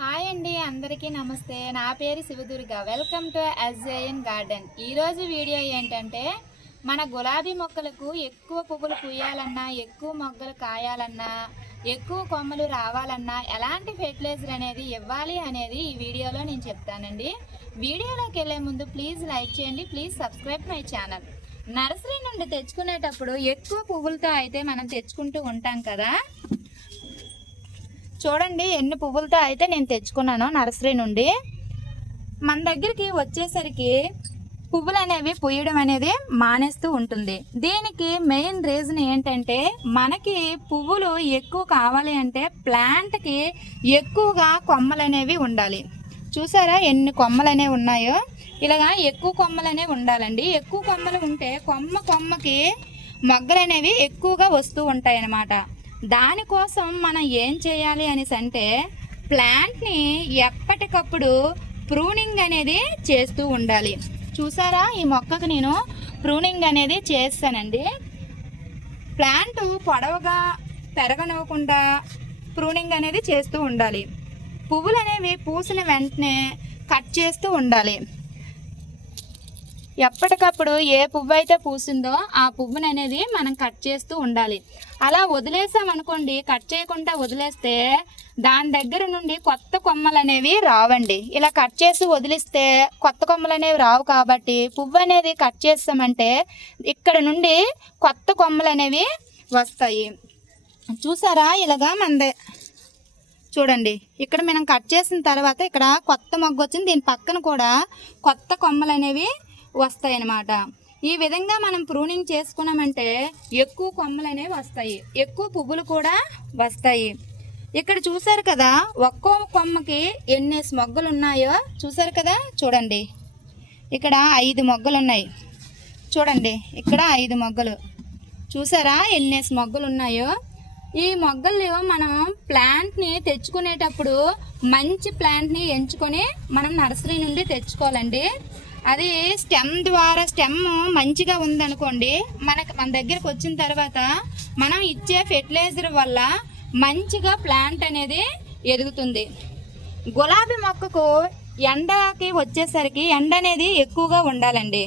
Hi అండి అందరికీ నమస్తే. నా పేరు Shivadurga. Welcome to SJN garden ఈరోజు వీడియో ఏంటంటే మన గులాబీ మొక్కలకు ఎక్కువ పువ్వులు పూయాలన్నా ఎక్కువ మొగ్గలు కాయాలన్నా ఎక్కువ కొమ్మలు రావాలన్నా ఎలాంటి ఫెర్టిలైజర్ అనేది ఇవ్వాలి అనేది ఈ వీడియోలో నేను చెప్తానండి. వీడియోలోకి వెళ్ళే ముందు ప్లీజ్ లైక్ చేయండి please subscribe my channel nursery నుండి తెచ్చుకునేటప్పుడు ఎక్కువ పువ్వులతో అయితే మనం తెచ్చుకుంటూ ఉంటాం కదా. చూడండి ఎన్ని పువ్వులతో అయితే నేను తెచ్చుకున్నాను నర్సరీ నుండి. మన దగ్గరికి వచ్చేసరికి పువ్వులు అనేవి పూయడం అనేది మానేస్తూ ఉంటుంది. దీనికి మెయిన్ రీజన్ ఏంటంటే మనకి పువ్వులు ఎక్కువ కావాలి అంటే ప్లాంట్కి ఎక్కువగా కొమ్మలు అనేవి ఉండాలి. చూసారా ఎన్ని కొమ్మలు అనేవి ఉన్నాయో? ఇలాగా ఎక్కువ కొమ్మలు అనేవి ఉండాలండి. ఎక్కువ కొమ్మలు ఉంటే కొమ్మ కొమ్మకి మొగ్గలు అనేవి ఎక్కువగా వస్తూ ఉంటాయి అన్నమాట దానికోసం మనం ఏం చేయాలి అనేసి అంటే ప్లాంట్ని ఎప్పటికప్పుడు ప్రూనింగ్ అనేది చేస్తూ ఉండాలి. చూసారా? ఈ మొక్కకు నేను ప్రూనింగ్ అనేది చేస్తానండి. ప్లాంట్ పొడవుగా పెరగనివ్వకుండా ప్రూనింగ్ అనేది చేస్తూ ఉండాలి. పువ్వులు అనేవి పూసిన వెంటనే కట్ చేస్తూ ఉండాలి. ఎప్పటికప్పుడు ఏ పువ్వు అయితే పూసిందో ఆ పువ్వుని అనేది మనం కట్ చేస్తూ ఉండాలి. అలా వదిలేసాం అనుకోండి కట్ చేయకుండా వదిలేస్తే దాని దగ్గర నుండి కొత్త కొమ్మలు అనేవి రావండి. ఇలా కట్ చేసి వదిలిస్తే కొత్త కొమ్మలు అనేవి రావు కాబట్టి పువ్వు అనేది కట్ చేస్తామంటే ఇక్కడ నుండి కొత్త కొమ్మలు అనేవి వస్తాయి. చూసారా? ఇలాగా మన చూడండి ఇక్కడ మనం కట్ చేసిన తర్వాత ఇక్కడ కొత్త మొగ్గ వచ్చింది దీని పక్కన కూడా కొత్త కొమ్మలు అనేవి వస్తాయన్నమాట. ఈ విధంగా మనం ప్రూనింగ్ చేసుకున్నామంటే ఎక్కువ కొమ్మలు అనేవి వస్తాయి. ఎక్కువ పువ్వులు కూడా వస్తాయి. ఇక్కడ చూసారు కదా ఒక్కో కొమ్మకి ఎన్ని మొగ్గలు ఉన్నాయో చూసారు కదా? చూడండి. ఇక్కడ ఐదు మొగ్గలు ఉన్నాయి చూడండి ఇక్కడ ఐదు మొగ్గలు. చూసారా ఎన్ని మొగ్గలు ఉన్నాయో ఈ మొగ్గలు మనం ప్లాంట్ని తెచ్చుకునేటప్పుడు మంచి ప్లాంట్ని ఎంచుకొని మనం నర్సరీ నుండి తెచ్చుకోవాలండి. అది స్టెమ్ ద్వారా స్టెమ్ మంచిగా ఉందనుకోండి మనకు మన దగ్గరకు వచ్చిన తర్వాత మనం ఇచ్చే ఫెర్టిలైజర్ వల్ల మంచిగా ప్లాంట్ అనేది ఎదుగుతుంది. గులాబీ మొక్కకు ఎండకి వచ్చేసరికి ఎండ అనేది ఎక్కువగా ఉండాలండి.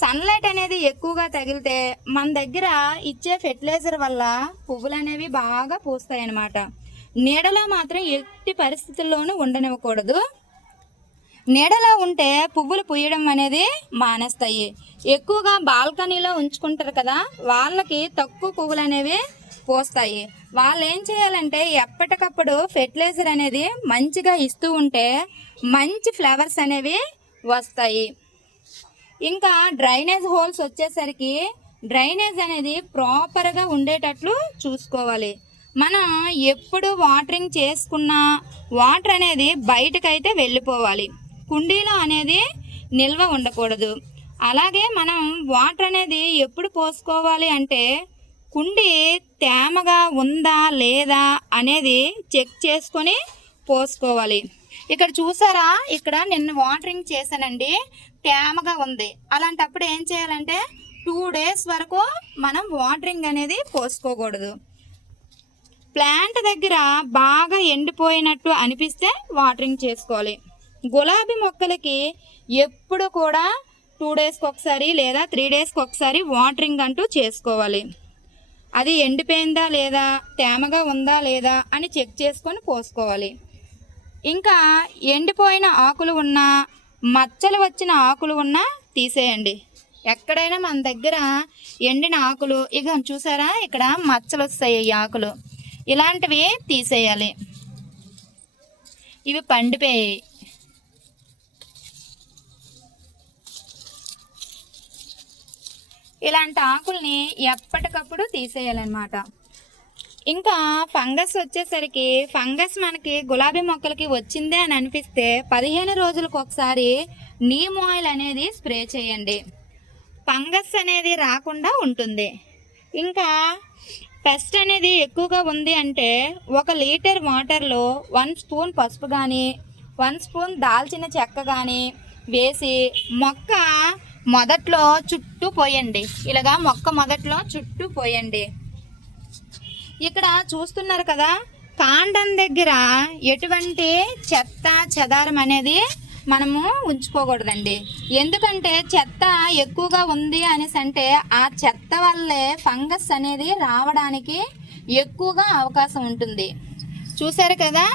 సన్లైట్ అనేది ఎక్కువగా తగిలితే మన దగ్గర ఇచ్చే ఫెర్టిలైజర్ వల్ల పువ్వులు అనేవి బాగా పూస్తాయి అన్నమాట నీడలో మాత్రం ఎట్టి పరిస్థితుల్లోనూ ఉండనివ్వకూడదు. నీడలో ఉంటే పువ్వులు పూయడం అనేది మానేస్తాయి. ఎక్కువగా బాల్కనీలో ఉంచుకుంటారు కదా వాళ్ళకి తక్కువ పువ్వులు అనేవి పోస్తాయి. వాళ్ళు ఏం చేయాలంటే ఎప్పటికప్పుడు ఫెర్టిలైజర్ అనేది మంచిగా ఇస్తూ ఉంటే మంచి ఫ్లవర్స్ అనేవి వస్తాయి. ఇంకా డ్రైనేజ్ హోల్స్ వచ్చేసరికి డ్రైనేజ్ అనేది ప్రాపర్గా ఉండేటట్లు చూసుకోవాలి. మనం ఎప్పుడు వాటరింగ్ చేసుకున్నా వాటర్ అనేది బయటకైతే వెళ్ళిపోవాలి. కుండీలో అనేది నిల్వ ఉండకూడదు. అలాగే మనం వాటర్ అనేది ఎప్పుడు పోసుకోవాలి అంటే కుండి తేమగా ఉందా లేదా అనేది చెక్ చేసుకొని పోసుకోవాలి. ఇక్కడ చూసారా? ఇక్కడ నిన్న వాటరింగ్ చేశానండి. తేమగా ఉంది. అలాంటప్పుడు ఏం చేయాలంటే టూ డేస్ వరకు మనం వాటరింగ్ అనేది పోసుకోకూడదు. ప్లాంట్ దగ్గర బాగా ఎండిపోయినట్టు అనిపిస్తే వాటరింగ్ చేసుకోవాలి. గులాబీ మొక్కలకి ఎప్పుడు కూడా టూ డేస్కి ఒకసారి లేదా త్రీ డేస్కి ఒకసారి వాటరింగ్ అంటూ చేసుకోవాలి. అది ఎండిపోయిందా లేదా తేమగా ఉందా లేదా అని చెక్ చేసుకొని పోసుకోవాలి. ఇంకా ఎండిపోయిన ఆకులు ఉన్న మచ్చలు వచ్చిన ఆకులు ఉన్న తీసేయండి. ఎక్కడైనా మన దగ్గర ఎండిన ఆకులు ఇక చూసారా ఇక్కడ మచ్చలు వస్తాయి ఈ ఆకులు. ఇలాంటివి తీసేయాలి. ఇవి పండిపోయాయి ఇలాంటి ఆకుల్ని ఎప్పటికప్పుడు తీసేయాలన్నమాట. ఇంకా ఫంగస్ వచ్చేసరికి ఫంగస్ మనకి గులాబీ మొక్కలకి వచ్చిందే అని అనిపిస్తే పదిహేను రోజులకు ఒకసారి నీమ్ ఆయిల్ అనేది స్ప్రే చేయండి. ఫంగస్ అనేది రాకుండా ఉంటుంది. ఇంకా పెస్ట్ అనేది ఎక్కువగా ఉంది అంటే ఒక లీటర్ వాటర్లో వన్ స్పూన్ పసుపు కానీ వన్ స్పూన్ దాల్చిన చెక్క కానీ వేసి మొక్క మొదట్లో చుట్టూ పోయండి. ఇలాగా మొక్క మొదట్లో చుట్టూ పోయండి. ఇక్కడ చూస్తున్నారు కదా కాండం దగ్గర ఎటువంటి చెత్త చెదారం అనేది మనము ఉంచుకోకూడదండి. ఎందుకంటే చెత్త ఎక్కువగా ఉంది అనేసి అంటే ఆ చెత్త వల్లే ఫంగస్ అనేది రావడానికి ఎక్కువగా అవకాశం ఉంటుంది. చూసారు కదా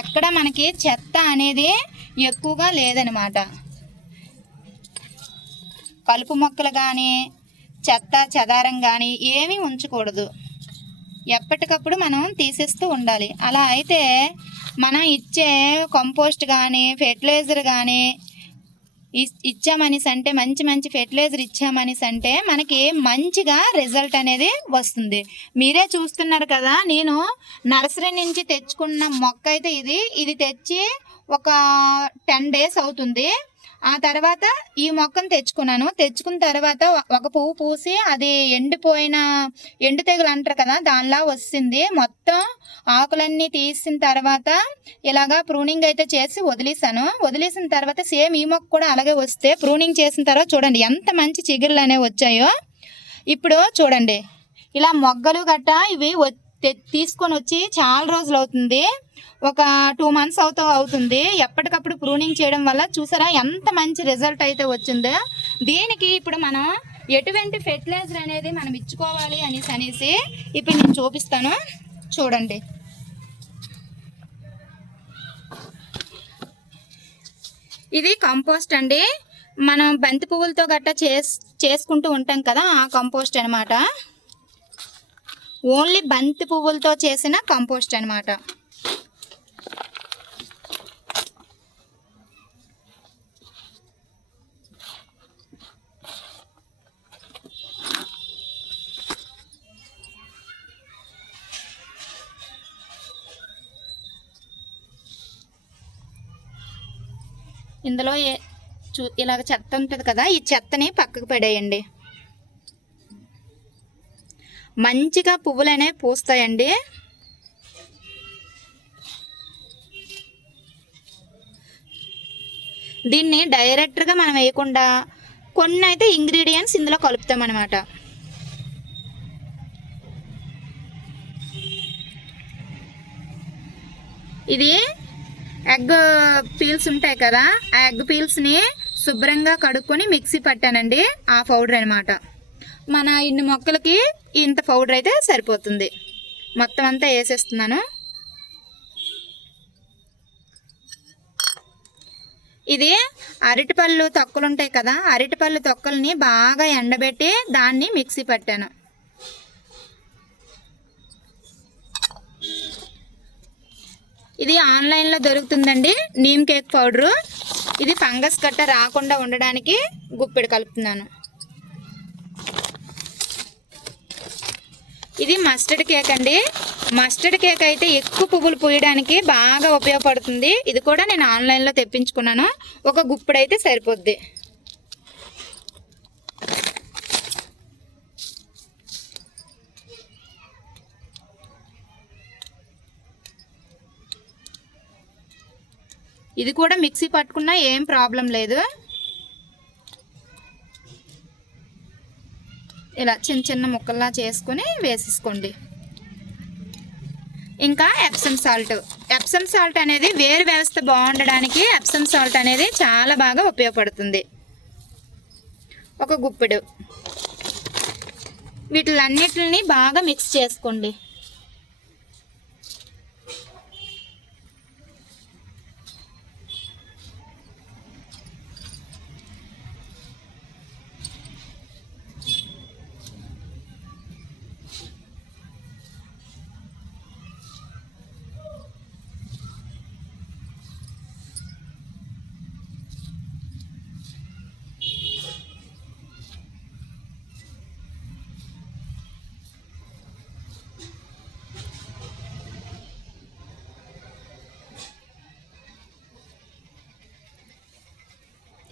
ఎక్కడ మనకి చెత్త అనేది ఎక్కువగా లేదనమాట. కలుపు మొక్కలు కానీ చెత్త చెదారం కానీ ఏమీ ఉంచకూడదు. ఎప్పటికప్పుడు మనం తీసేస్తూ ఉండాలి. అలా అయితే మనం ఇచ్చే కంపోస్ట్ కానీ ఫెర్టిలైజర్ కానీ ఇచ్చామనేసి అంటే మంచి మంచి ఫెర్టిలైజర్ ఇచ్చామనేసి అంటే మనకి మంచిగా రిజల్ట్ అనేది వస్తుంది. మీరే చూస్తున్నారు కదా నేను నర్సరీ నుంచి తెచ్చుకున్న మొక్క అయితే ఇది. ఇది తెచ్చి ఒక టెన్ డేస్ అవుతుంది. ఆ తర్వాత ఈ మొక్కను తెచ్చుకున్నాను. తెచ్చుకున్న తర్వాత ఒక పువ్వు పూసి అది ఎండిపోయిన ఎండు తెగులు అంటారు కదా దానిలా వస్తుంది. మొత్తం ఆకులన్నీ తీసిన తర్వాత ఇలాగా ప్రూనింగ్ అయితే చేసి వదిలేసాను వదిలేసిన తర్వాత సేమ్ ఈ మొక్క కూడా అలాగే వస్తే ప్రూనింగ్ చేసిన తర్వాత చూడండి ఎంత మంచి చిగురులు అనేవి వచ్చాయో. ఇప్పుడు చూడండి. ఇలా మొగ్గలు గట్ట ఇవి తీసుకొని వచ్చి చాలా రోజులు అవుతుంది. ఒక టూ మంత్స్ అవుతూ అవుతుంది. ఎప్పటికప్పుడు ప్రూనింగ్ చేయడం వల్ల చూసారా ఎంత మంచి రిజల్ట్ అయితే వచ్చిందో. దీనికి ఇప్పుడు మనం ఎటువంటి ఫెర్టిలైజర్ అనేది మనం ఇచ్చుకోవాలి అనేసి అనేసి ఇప్పుడు నేను చూపిస్తాను. చూడండి. ఇది కంపోస్ట్ అండి. మనం బంతి పువ్వులతో గట్టా చేస్ చేసుకుంటూ ఉంటాం కదా ఆ కంపోస్ట్ అన్నమాట. ఓన్లీ బంతి పువ్వులతో చేసిన కంపోస్ట్ అన్నమాట. ఇందులో ఏ చూ ఇలాగ చెత్త ఉంటుంది కదా ఈ చెత్తని పక్కకు పడేయండి. మంచిగా పువ్వులు అనేవి పూస్తాయండి. దీన్ని డైరెక్ట్గా మనం వేయకుండా కొన్ని అయితే ఇంగ్రీడియంట్స్ ఇందులో కలుపుతాం అనమాట ఇది ఎగ్ పీల్స్ ఉంటాయి కదా ఆ ఎగ్ పీల్స్ని శుభ్రంగా కడుక్కొని మిక్సీ పట్టానండి ఆ పౌడర్ అనమాట మన ఇన్ని మొక్కలకి ఇంత పౌడర్ అయితే సరిపోతుంది. మొత్తం అంతా వేసేస్తున్నాను. ఇది అరటిపళ్ళు తొక్కలు ఉంటాయి కదా అరటిపళ్ళు తొక్కల్ని బాగా ఎండబెట్టి దాన్ని మిక్సీ పట్టాను. ఇది ఆన్లైన్లో దొరుకుతుందండి నీమ్ కేక్ పౌడరు. ఇది ఫంగస్ కట్ట రాకుండా ఉండడానికి గుప్పెడు కలుపుతున్నాను. ఇది మస్టర్డ్ కేక్ అండి. మస్టర్డ్ కేక్ అయితే ఎక్కువ పువ్వులు పూయడానికి బాగా ఉపయోగపడుతుంది. ఇది కూడా నేను ఆన్లైన్లో తెప్పించుకున్నాను. ఒక గుప్పుడైతే అయితే సరిపోద్ది. ఇది కూడా మిక్సీ పట్టుకున్నా ఏం ప్రాబ్లం లేదు. ఇలా చిన్న చిన్న ముక్కల్లా చేసుకొని వేసేసుకోండి. ఇంకా ఎప్సమ్ సాల్ట్ ఎప్సమ్ సాల్ట్ అనేది వేరు వ్యవస్థ బాగుండడానికి ఎప్సమ్ సాల్ట్ అనేది చాలా బాగా ఉపయోగపడుతుంది. ఒక గుప్పెడు. వీటిలన్నిటిని బాగా మిక్స్ చేసుకోండి.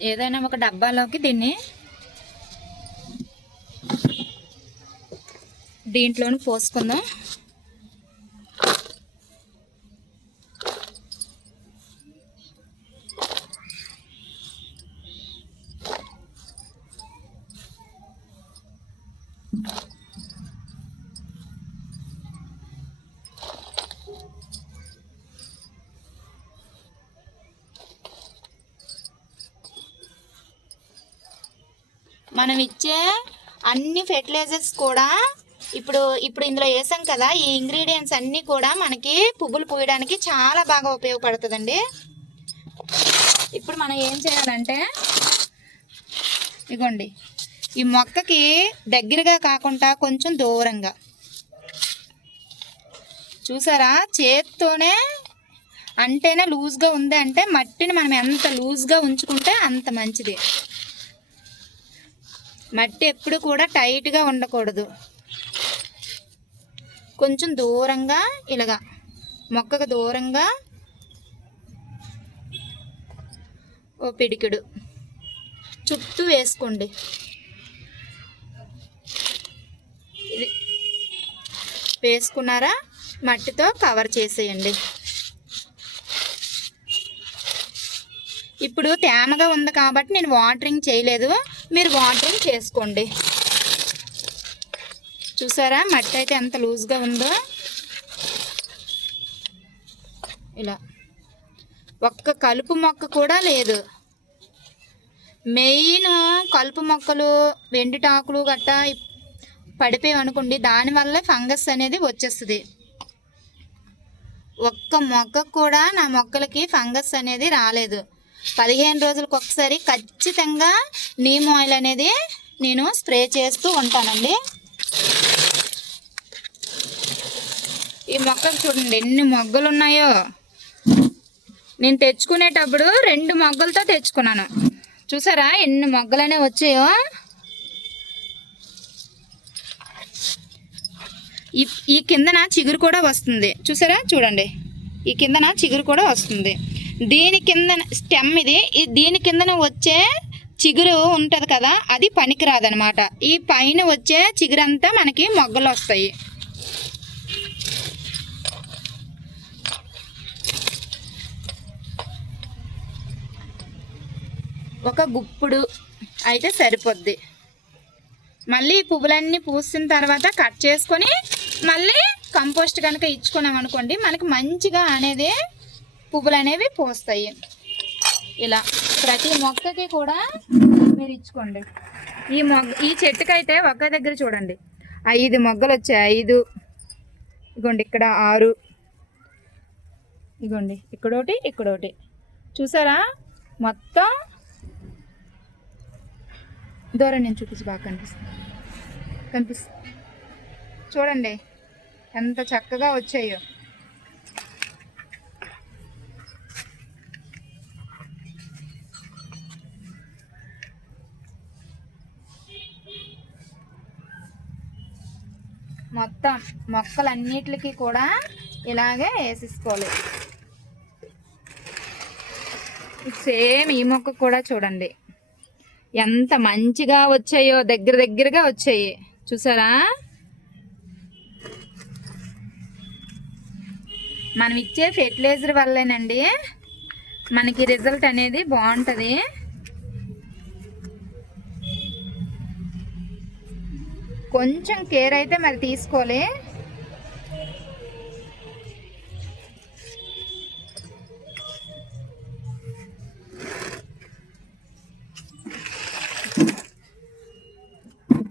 ఏదైనా ఒక డబ్బాలోకి దీన్ని దీంట్లోని పోసుకుందాం. మనం ఇచ్చే అన్ని ఫెర్టిలైజర్స్ కూడా ఇప్పుడు ఇప్పుడు ఇందులో వేసాం కదా ఈ ఇంగ్రీడియంట్స్ అన్నీ కూడా మనకి పువ్వులు పూయడానికి చాలా బాగా ఉపయోగపడుతుందండి. ఇప్పుడు మనం ఏం చేయాలంటే ఇగోండి ఈ మొక్కకి దగ్గరగా కాకుండా కొంచెం దూరంగా. చూసారా? చేత్తోనే అంటేనే లూజ్గా ఉంది అంటే మట్టిని మనం ఎంత లూజ్గా ఉంచుకుంటే అంత మంచిది. మట్టి ఎప్పుడు కూడా టైట్గా ఉండకూడదు. కొంచెం దూరంగా ఇలాగా మొక్కకు దూరంగా ఓ పిడికిడు చుట్టూ వేసుకోండి. ఇది వేసుకున్నారా? మట్టితో కవర్ చేసేయండి. ఇప్పుడు తేమగా ఉంది కాబట్టి నేను వాటరింగ్ చేయలేదు. మీరు వాటరింగ్ చేసుకోండి. చూసారా? మట్టి అయితే ఎంత లూజ్గా ఉందో. ఇలా. ఒక్క కలుపు మొక్క కూడా లేదు. మెయిన్ కలుపు మొక్కలు వెండిటాకులు గట్టా పడిపోయి అనుకోండి దానివల్ల ఫంగస్ అనేది వచ్చేస్తుంది. ఒక్క మొక్క కూడా నా మొక్కలకి ఫంగస్ అనేది రాలేదు. పదిహేను రోజులకు ఒకసారి ఖచ్చితంగా నీమ్ ఆయిల్ అనేది నేను స్ప్రే చేస్తూ ఉంటానండి. ఈ మొక్కలు చూడండి ఎన్ని మొగ్గలు ఉన్నాయో నేను తెచ్చుకునేటప్పుడు రెండు మొగ్గలతో తెచ్చుకున్నాను. చూసారా ఎన్ని మొగ్గలనే వచ్చాయో. ఈ ఈ కిందన చిగురు కూడా వస్తుంది. చూసారా? చూడండి. ఈ కిందన చిగురు కూడా వస్తుంది. దీని కింద స్టెమ్ ఇది. ఈ- దీని కిందన వచ్చే చిగురు ఉంటుంది కదా అది పనికిరాదనమాట. ఈ పైన వచ్చే చిగురంతా మనకి మొగ్గలు వస్తాయి. ఒక గుప్పుడు అయితే సరిపోద్ది. మళ్ళీ ఈ పువ్వులన్నీ పూసిన తర్వాత కట్ చేసుకొని మళ్ళీ కంపోస్ట్ కనుక ఇచ్చుకున్నాం అనుకోండి మనకి మంచిగా అనేది పువ్వులు అనేవి పూస్తాయి. ఇలా ప్రతి మొక్కకి కూడా మీరు ఇచ్చుకోండి ఈ మొగ్గ ఈ చెట్టుకైతే ఒక్క దగ్గర చూడండి. ఐదు మొగ్గలు వచ్చాయి. ఐదు. ఇగోండి ఇక్కడ ఆరు. ఇగోండి ఇక్కడోటి ఇక్కడోటి చూసారా? మొత్తం దూరం నేను చూపించి బాగా కనిపిస్తుంది. కనిపిస్తుంది. చూడండి ఎంత చక్కగా వచ్చాయో. మొత్తం మొక్కలన్నిటికి కూడా ఇలాగే వేసేసుకోవాలి. సేమ్ ఈ మొక్క కూడా చూడండి. ఎంత మంచిగా వచ్చాయో దగ్గర దగ్గరగా వచ్చాయి. చూసారా? మనం ఇచ్చే ఫెర్టిలైజర్ వల్లేనండి మనకి రిజల్ట్ అనేది బాగుంటుంది. కొంచెం కేర్ అయితే మరి తీసుకోవాలి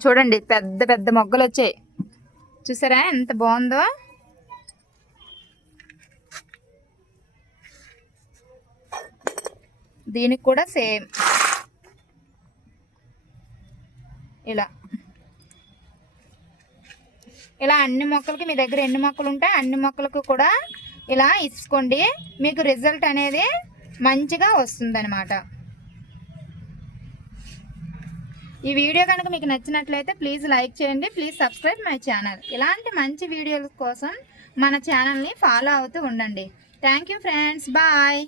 చూడండి పెద్ద పెద్ద మొగ్గలు వచ్చాయి. చూసారా ఎంత బాగుందో? దీనికి కూడా సేమ్. ఇలా. ఇలా అన్ని మొక్కలకి మీ దగ్గర ఎన్ని మొక్కలు ఉంటే అన్ని మొక్కలకు కూడా ఇలా ఇచ్చుకోండి. మీకు రిజల్ట్ అనేది మంచిగా వస్తుందన్నమాట. ఈ వీడియో కనుక మీకు నచ్చినట్లయితే ప్లీజ్ లైక్ చేయండి ప్లీజ్ సబ్స్క్రైబ్ మై ఛానల్. ఇలాంటి మంచి వీడియోల కోసం మన ఛానల్ని ఫాలో అవుతూ ఉండండి. Thank you friends bye.